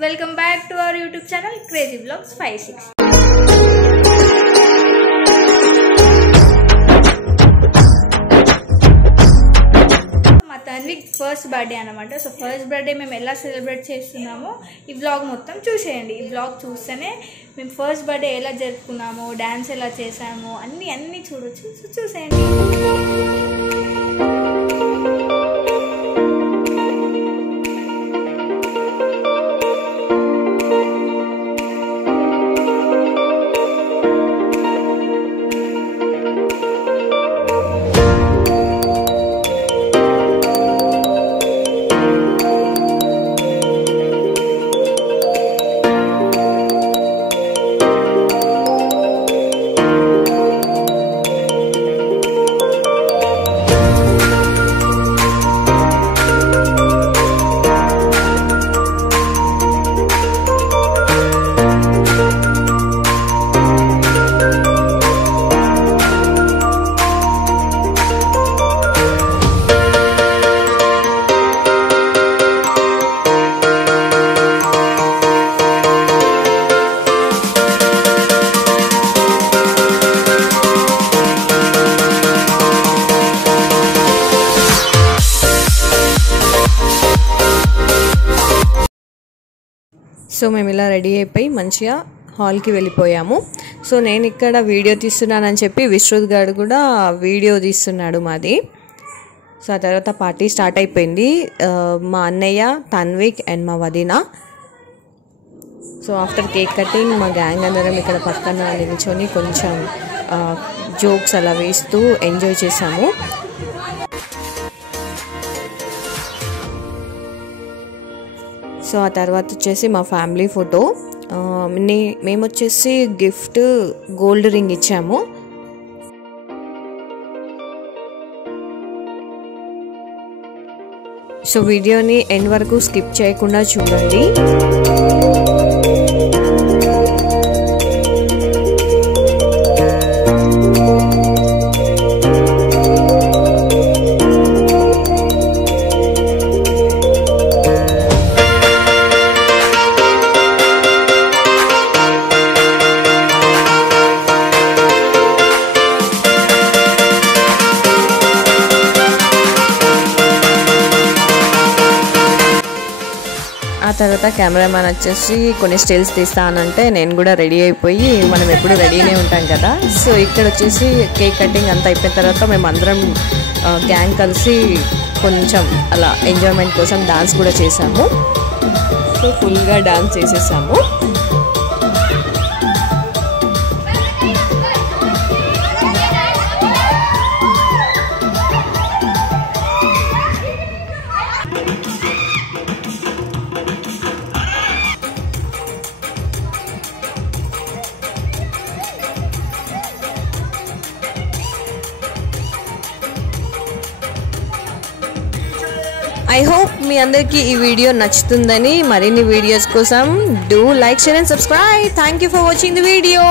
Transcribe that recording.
welcome back to our YouTube channel Crazy Vlogs 56. Tanvik first birthday అనమాట. So first birthday మేము ఎలా celebrate చేస్తున్నామో ఈ వ్లాగ్ మొత్తం చూసేయండి. ఈ వ్లాగ్ చూస్తేనే మేము ఫస్ట్ బర్త్డే ఎలా జరుపుకున్నామో, డ్యాన్స్ ఎలా చేసామో అన్నీ చూడొచ్చు. సో చూసేయండి. సో మేము ఇలా రెడీ అయిపోయి మంచిగా హాల్కి వెళ్ళిపోయాము. సో నేను ఇక్కడ వీడియో తీస్తున్నానని చెప్పి విశ్రుత్ గారు కూడా వీడియో తీస్తున్నాడు మాది. సో ఆ తర్వాత పార్టీ స్టార్ట్ అయిపోయింది. మా అన్నయ్య, తన్విక్ అండ్ మా వదిన. సో ఆఫ్టర్ కేక్ కటింగ్ మా గ్యాంగ్ అందరం ఇక్కడ పక్కన నిల్చొని కొంచెం జోక్స్ అలా వేస్తూ ఎంజాయ్ చేసాము. సో ఆ తర్వాత వచ్చేసి మా ఫ్యామిలీ ఫోటో. మేము వచ్చేసి గిఫ్ట్ గోల్డ్ రింగ్ ఇచ్చాము. సో వీడియోని ఎండ్ వరకు స్కిప్ చేయకుండా చూడండి. ఆ తర్వాత కెమెరామ్యాన్ వచ్చేసి కొన్ని స్టిల్స్ తీస్తానంటే నేను కూడా రెడీ అయిపోయి, మనం ఎప్పుడు రెడీనే ఉంటాం కదా. సో ఇక్కడ వచ్చేసి కేక్ కటింగ్ అంతా అయిపోయిన తర్వాత మేము అందరం గ్యాంగ్ కలిసి కొంచెం అలా ఎంజాయ్మెంట్ కోసం డాన్స్ కూడా చేసాము. సో ఫుల్గా డాన్స్ చేసేసాము. ఐ హోప్ మీ అందరికీ ఈ వీడియో నచ్చుతుందని. మరిన్ని వీడియోస్ కోసం do like, share and subscribe. Thank you for watching the video.